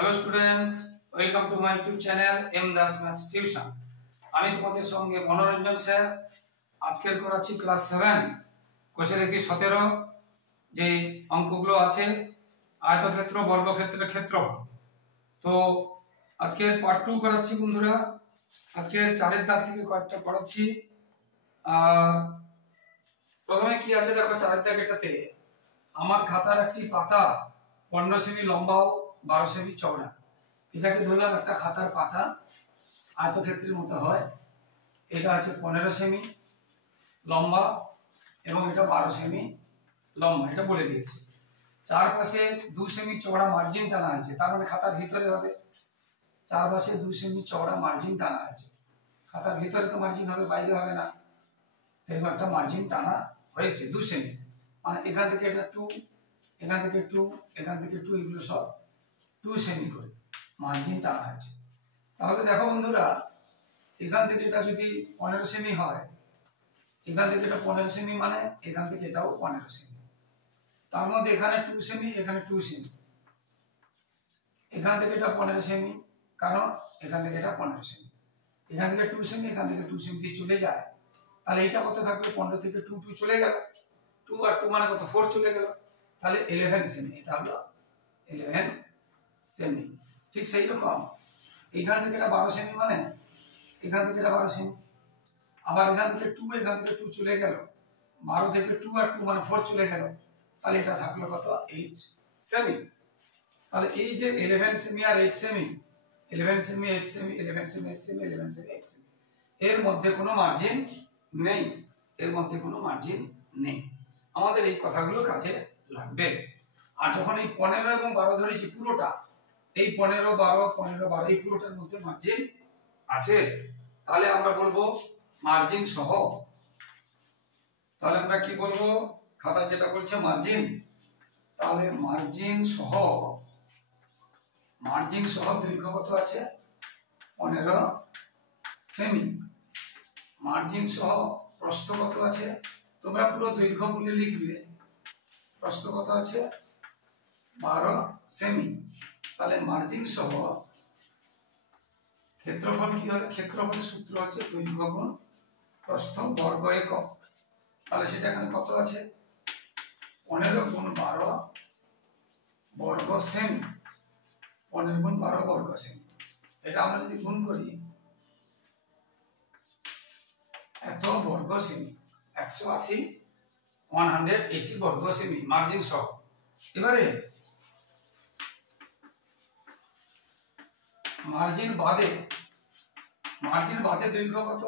Hello students, welcome to my YouTube channel M Das maths tuition. আমি তোমাদের সঙ্গে মনোরঞ্জন sir. আজকের করাচ্ছি ক্লাস 7 কোষের কি 17 যে অঙ্কগুলো আছে আয়তক্ষেত্র, বর্গক্ষেত্রের ক্ষেত্রফল। তো আজকের পার্ট 2 করাচ্ছি বন্ধুরা। আজকে 4 দাগ থেকে কয়েকটা পড়াচ্ছি। আর প্রথমে কি আছে দেখো, 4 দাগ এটাতে আমার খাতার একটি পাতা 15 সেমি লম্বা ও 12 সেমি চওড়া। এটাকে ধরলাম একটা খাতার পাতা, আয়তক্ষেত্রের মতো হয়। এটা আছে 15 সেমি লম্বা এবং এটা 12 সেমি লম্বা, এটা বলে দিয়েছে। চারপাশে 2 সেমি চওড়া মার্জিন টানা আছে, তার মানে খাতার ভিতরে হবে। চারপাশে 2 সেমি চওড়া মার্জিন টানা আছে, খাতার ভিতরে তো মার্জিন হবে, বাইরে হবে না। এরকম একটা মার্জিন টানা হয়েছে 2 সেমি, মানে এখান থেকে এটা 2, এখান থেকে 2, এখান থেকে 2, এগুলো সব 2 সেমি করে মার্জিন টানা আছে। তাহলে দেখো বন্ধুরা, এখান থেকে এটা যদি 15 সেমি হয়, এখান থেকে এটা 15 সেমি, মানে এখান থেকে এটাও 15 সেমি। তার মধ্যে এখানে 2 সেমি, এখানে 2 সেমি, এখান থেকে এটা 15 সেমি, কারণ এখান থেকে এটা 15 সেমি, এখান থেকে 2 সেমি, এখান থেকে 2 সেমি দিয়ে চলে যায়। তাহলে এটা কত থাকবে? 15 থেকে 2 2 চলে গেল, 2 আর 2 মানে কত? 4 চলে গেল। তাহলে 11 সেমি, এটা হলো 11 সেমি। ঠিক সেই রকম এখান থেকে এটা 12 সেমি, মানে এখান থেকে এটা 12 সেমি। আবার এখান থেকে 2, এখান থেকে 2 চলে গেল, 12 থেকে 2 আর 2 মানে 4 চলে গেল। তাহলে এটা থাকলো কত? 8 সেমি। তাহলে এই যে 11 সেমি আর 8 semi, 11 semi 8 semi, 11 semi 8 semi, 11 semi 8 semi, এর মধ্যে কোনো মার্জিন নেই, এর মধ্যে কোনো মার্জিন নেই। আমাদের এই কথাগুলো কাজে লাগবে। আর যখন এই 15 এবং 12 ধরেছি পুরোটা, এই 15 12 15 12 এই পুরোটার মধ্যে মার্জিন আছে, তাহলে আমরা বলবো মার্জিন সহ। তাহলে আমরা কি বলবো? খাতা যেটা বলছে মার্জিন, তাহলে মার্জিন সহ, মার্জিন সহ দৈর্ঘ্য কত আছে? 15 সেমি। মার্জিন সহ প্রস্থ কত আছে? তোমরা পুরো দৈর্ঘ্য বলে লিখবে। প্রস্থ কত আছে? 12 সেমি। তাহলে মার্জিন সহ ক্ষেত্রফল কি হবে? ক্ষেত্রফলের সূত্র আছে দৈর্ঘ্য গুণ প্রস্থ বর্গ একক। তাহলে সেটা এখানে কত আছে? 15 গুণ 12 বর্গ সেমি, 15 গুণ 12 বর্গ সেমি। এটা আমরা যদি গুণ করি, এত বর্গ সেমি, 180 180 বর্গ সেমি মার্জিন সহ। এবারে মার্জিন বাদে, মার্জিন বাদে দৈর্ঘ্য কত?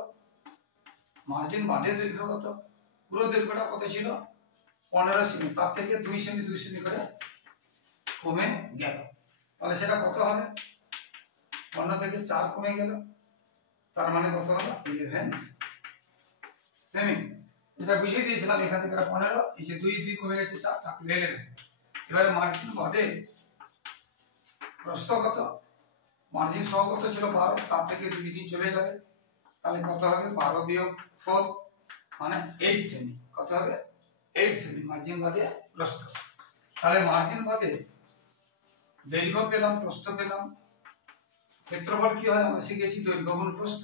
মার্জিন বাদে দৈর্ঘ্য কত? পুরো দৈর্ঘ্যটা কত ছিল? 15 সেমি, তার থেকে 2 সেমি 2 সেমি করে কমে গেল। তাহলে সেটা কত হবে? 15 থেকে 4 কমে গেল, তার মানে কত হলো? 11 সেমি। যেটা বুঝিয়ে দিয়েছিলাম, এখান থেকে 15, এই যে 2 2 কমে গেছে, 4 থাকলো 11। এবারে মার্জিন বাদে প্রস্থ কত? মার্জিন সহ কত ছিল? 12, তার থেকে 2 2 চলে যাবে, তাহলে কত হবে? 12 বিয়োগ 4 মানে 8 সেমি। কত হবে? 8 সেমি মার্জিন বাদে প্রস্থ। তাহলে মার্জিন বাদে দৈর্ঘ্য পেলাম, প্রস্থ পেলাম। ক্ষেত্রফল কি হয় আমরা শিখেছি? দৈর্ঘ্য গুণ প্রস্থ।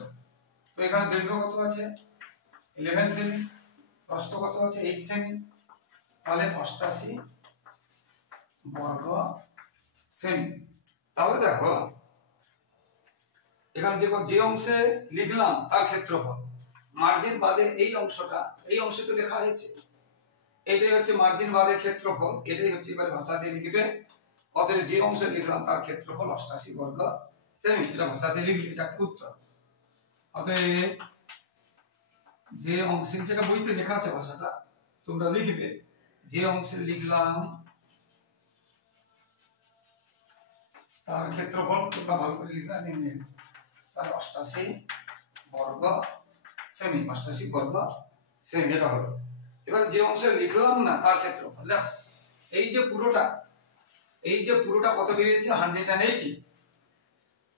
তো এখানে দৈর্ঘ্য কত আছে? 11 সেমি, প্রস্থ কত আছে? 8 সেমি, তাহলে 88 বর্গ সেমি। তাহলে দেখো এখানে যে অংশে লিখলাম তার ক্ষেত্রফল, মার্জিন বাদে এই অংশটা, এই অংশে তো লেখা হয়েছে, এটাই হচ্ছে মার্জিন বাদে ক্ষেত্রফল। এটাই হচ্ছে এবার ভাষা দিয়ে লিখবে। অতএব যে অংশে লিখলাম তার ক্ষেত্রফল 88 বর্গ সেমি, এটা ভাষা দিয়ে লিখবে, এটা উত্তর। অতএব যে অংশে, যেটা বইতে লেখা আছে ভাষাটা তোমরা লিখবে, যে অংশে লিখলাম তার ক্ষেত্রফল তোমরা ভালো করে লিখবে। নিম্নে তার 88 বর্গ সেমি, 88 বর্গ সেমি, এটা হলো। এবার যে অংশে লিখলাম না তার ক্ষেত্রফল, দেখো এই যে পুরোটা, এই যে পুরোটা কত বেরিয়েছে? 180।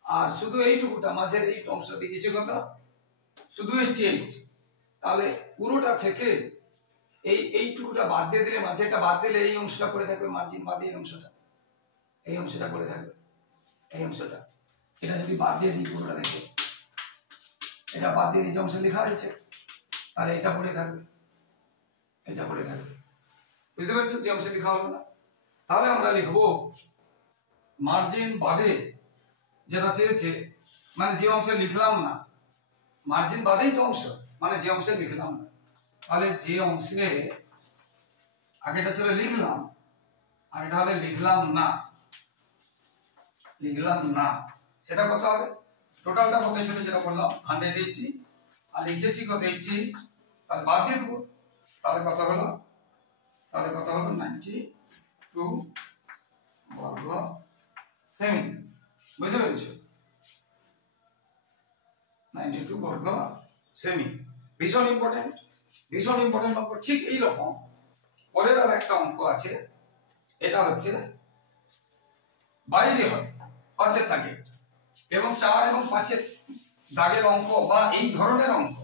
আর শুধু এইটুকুটা মাঝের এই অংশ বেরিয়েছে কত? শুধু 88। তাহলে পুরোটা থেকে এইটুকুটা বাদ দিয়ে দিলে, মাঝে এটা বাদ দিলে এই অংশটা পড়ে থাকবে, মার্জিন বাদে এই অংশটা, এই অংশটা পড়ে থাকবে। এই অংশটা, এটা যদি বাদ দিয়ে দিই পুরোটা দেখে, এটা বাদ দিয়ে এই অংশে লেখা হয়েছে, তাহলে এটা পড়ে থাকবে, এটা পড়ে থাকবে। বুঝতে পারছো যে অংশে লেখা হলো না? তাহলে আমরা লিখবো মার্জিন বাদে যেটা চেয়েছে, মানে যে অংশে লিখলাম না, মার্জিন বাদেই তো অংশ, মানে যে অংশে লিখলাম না, তাহলে যে অংশে আগেটা ছিল লিখলাম আর এটা হলে লিখলাম না, লিখলাম না, সেটা কত হবে? টোটালটা কত ছিল যেটা বললাম 180, আর লিখেছি কত 80, তাহলে বাদ দিয়ে দেবো, তাহলে কত হলো? তাহলে কত হলো 92 বর্গ সেমি। বুঝতে পেরেছো? 92 বর্গ সেমি। ভীষণ ইম্পর্টেন্ট, ভীষণ ইম্পর্টেন্ট অঙ্ক। ঠিক এই রকম পরের আর একটা অঙ্ক আছে, এটা হচ্ছে বাইরে হবে 5-এর দাগের, এবং 4 এবং 5-এর দাগের অঙ্ক বা এই ধরনের অঙ্ক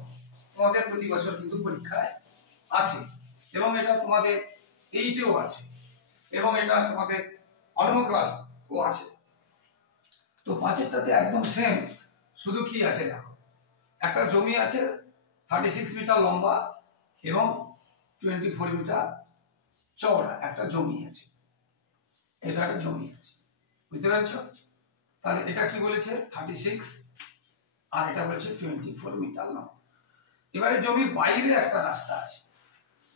তোমাদের প্রতি বছর কিন্তু পরীক্ষায় আসে, এবং এটা তোমাদের 8-এও আছে, এবং এটা তোমাদের অন্য ক্লাসও আছে। তো 5-এরটাতে একদম সেম, শুধু কি আছে দেখো, একটা জমি আছে 36 মিটার লম্বা এবং 24 মিটার চওড়া, একটা জমি আছে, এটা একটা জমি আছে। বুঝতে পারছো? তাহলে এটা কি বলেছে 36 আর এটা বলেছে 24 মিটার লম্বা। এবারে জমির বাইরে একটা রাস্তা আছে,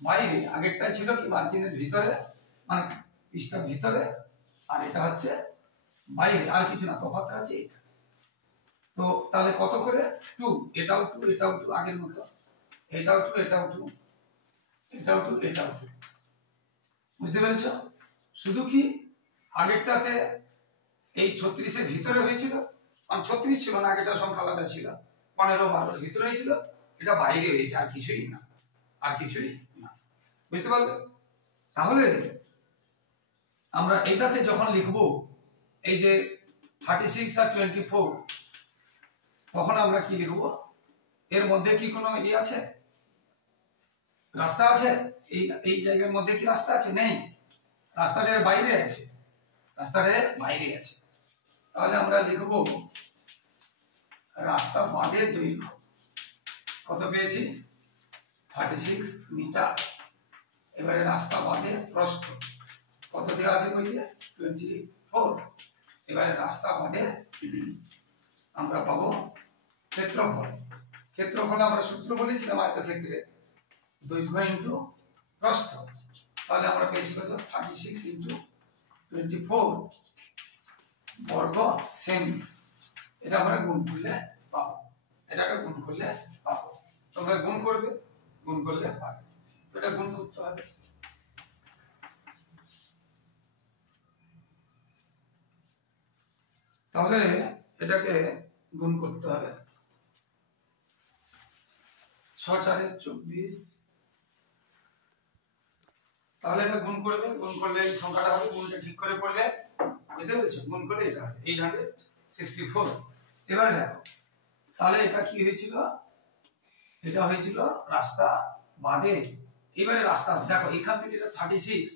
বাইরে আগেরটা ছিল কি মার্জিনের ভিতরে, মানে পিসটার ভিতরে, আর এটা হচ্ছে বাইরে, আর কিছু না, তফাৎ আছে এটা। তো তাহলে কত করে 2, এটাও 2 এটাও 2 আগের মতো, এটাও 2 এটাও 2 এটাও 2 এটাও 2। বুঝতে পেরেছো? শুধু কি আগেরটাতে এই 36-এর ভিতরে হয়েছিল, মানে 36 ছিল না, আগেরটা সংখ্যা আলাদা ছিল, 15-12 ভিতরে হয়েছিল, এটা বাইরে হয়েছে, আর কিছুই না, আর কিছুই না। বুঝতে পারলে? তাহলে আমরা এটাতে যখন লিখবো এই যে 36 আর 24, তখন আমরা কি লিখবো? এর মধ্যে কি কোনো আছে, রাস্তা আছে? এই জায়গার মধ্যে কি রাস্তা আছে? নেই, রাস্তাটা এর বাইরে আছে, রাস্তাটা এর বাইরে আছে। তাহলে আমরা লিখবো রাস্তা বাদে দৈর্ঘ্য কত পেয়েছি? 36 মিটার। এবারে রাস্তা বাদে প্রস্থ কত দেওয়া আছে বইতে? 24। এবারে রাস্তা বাদে আমরা পাবো ক্ষেত্রফল। ক্ষেত্রফল আমরা সূত্র বলেছিলাম আয়তক্ষেত্রে দৈর্ঘ্য ইনটু প্রস্থ। তাহলে আমরা পেয়েছি কত? 36 ইনটু 24 বর্গ সেমি। এটা আমরা গুণ করলে পাবো, এটাকে গুণ করলে পাবো। তোমরা গুণ করবে, গুণ করলে পাবে। তো এটা গুণ করতে হবে। তাহলে এটাকে গুণ করতে হবে। 6×4=24। তাহলে এটা গুণ করবে, গুণ করলে এই সংখ্যাটা হবে, গুণটা ঠিক করে করবে। বুঝতে পেরেছো? গুণ করলে এটা হবে 864। এবারে দেখো, তাহলে এটা কি হয়েছিল? এটা হয়েছিল রাস্তা বাদে। এবারে রাস্তা দেখো, এখান থেকে এটা 36,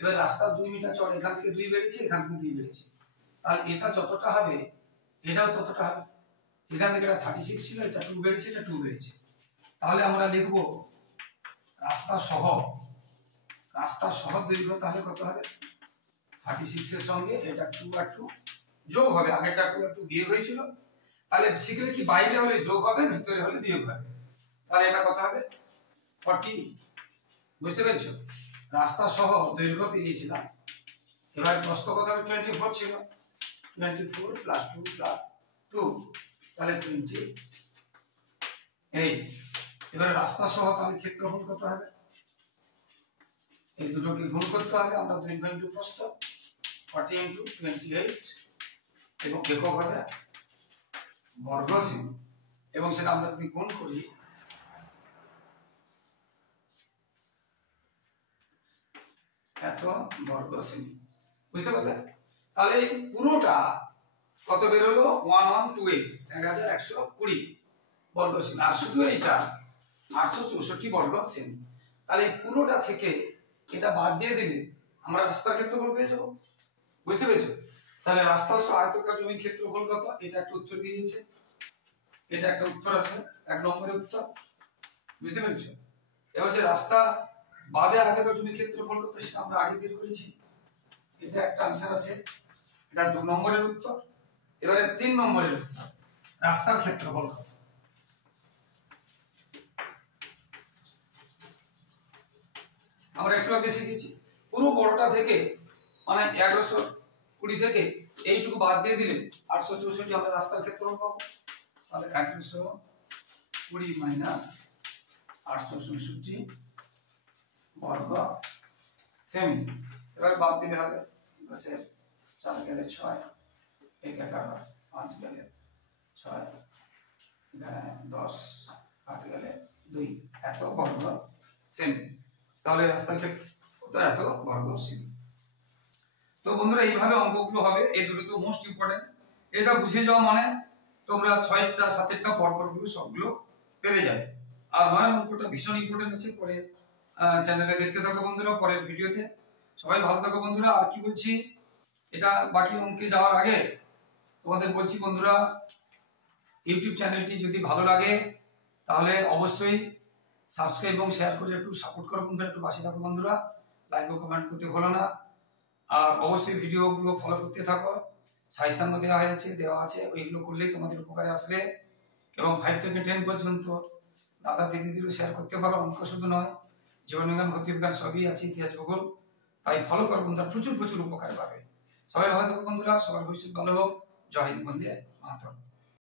এবার রাস্তা 2 মিটার চড়া, এখান থেকে 2 বেড়েছে, এখান থেকে 2 বেড়েছে, তাহলে এটা যতটা হবে এটাও ততটা হবে। এখান থেকে এটা 36 ছিল, এটা 2 বেড়েছে, এটা 2 বেড়েছে। তাহলে আমরা লিখবো রাস্তা সহ, রাস্তা সহ দৈর্ঘ্য তাহলে কত হবে? 36 এর সঙ্গে এটা 2 আর 2 যোগ হবে, আগেরটা 2 আর 2 বিয়োগ হয়েছিল। তাহলে শিখলে কি বাইরে হলে যোগ হবে, ভিতরে হলে বিয়োগ হবে। তাহলে এটা কত হবে? 40। বুঝতে পেরেছো? রাস্তা সহ দৈর্ঘ্য পেয়েছিলাম। এবার প্রস্থ কত হবে? 24 ছিল, 24 প্লাস 2 প্লাস 2, তাহলে 28। এবারে রাস্তা সহ তাহলে ক্ষেত্রফল কত হবে? এই দুটোকে গুণ করতে হবে। আমরা দৈর্ঘ্য ইনটু প্রস্থ 40 ইনটু 28, এবং একক হবে বর্গ সেমি, এবং সেটা আমরা যদি গুণ করি এত বর্গ সেমি। বুঝতে পারলে? তাহলে এই পুরোটা কত বেরোলো? 1128, 1120 বর্গ সেমি। আর শুধু এইটা 864 বর্গ সেমি। তাহলে পুরোটা থেকে এটা বাদ দিয়ে দিলে আমরা রাস্তার ক্ষেত্রফল পেয়ে যাবো। বুঝতে পেরেছো? তাহলে রাস্তা আয়তাকার জমির ক্ষেত্রফল কত, এটা একটা উত্তর দিয়ে দিয়েছে, এটা একটা উত্তর আছে, 1 নম্বরের উত্তর, বুঝতে পেরেছো? এবার যে রাস্তা বাদে আয়তাকার জমির ক্ষেত্রফল কত সেটা আমরা আগে বের করেছি, এটা একটা आंसर আছে, এটা 2 নম্বরের উত্তর। এবারে 3 নম্বরের উত্তর, রাস্তার ক্ষেত্রফল কত। আমরা একটু আগে শিখেছি পুরো বড়টা থেকে মানে 1120 থেকে এইটুকু বাদ দিয়ে দিলে 864 আমরা রাস্তার ক্ষেত্রফল পাবো। তাহলে 1120 মাইনাস 864 বর্গ সেমি। এবার বাদ দিলে হবে 10 4 গেলে 6 1 11 5 গেলে 6 10 8 গেলে 2 এত বর্গ সেমি। তাহলে রাস্তার ক্ষেত্রফল এত বর্গ সেমি। তো বন্ধুরা এইভাবে অঙ্কগুলো হবে, এই দুটো তো মোস্ট ইম্পর্টেন্ট। এটা বুঝে যাওয়া মানে তোমরা 6টা 7টা পরপরগুলো সবগুলো পেরে যাবে। আর 9 অঙ্কটা ভীষণ ইম্পর্টেন্ট আছে, পরে চ্যানেলে দেখতে থাকো বন্ধুরা, পরের ভিডিওতে। সবাই ভালো থাকো বন্ধুরা। আর কি বলছি, এটা বাকি অঙ্কে যাওয়ার আগে তোমাদের বলছি বন্ধুরা, ইউটিউব চ্যানেলটি যদি ভালো লাগে তাহলে অবশ্যই সাবস্ক্রাইব এবং শেয়ার করে একটু সাপোর্ট করো বন্ধুরা, একটু পাশে থাকো বন্ধুরা, লাইক ও কমেন্ট করতে ভুলো না। আর অবশ্যই ভিডিওগুলো ফলো করতে থাকো, সাজেশন দেওয়া আছে, ওইগুলো করলেই তোমাদের উপকারে আসবে। এবং 5 থেকে 10 পর্যন্ত দাদা দিদিদেরও শেয়ার করতে পারো, অঙ্ক শুধু নয়, জীবনবিজ্ঞান ভৌতিকবিজ্ঞান সবই আছে, ইতিহাস ভূগোল। তাই ফলো করো বন্ধুরা, প্রচুর প্রচুর উপকার পাবে। সবাই ভালো থাকো বন্ধুরা, সবার ভবিষ্যৎ ভালো হোক। জয় হিন্দ, বন্দে মাতরম।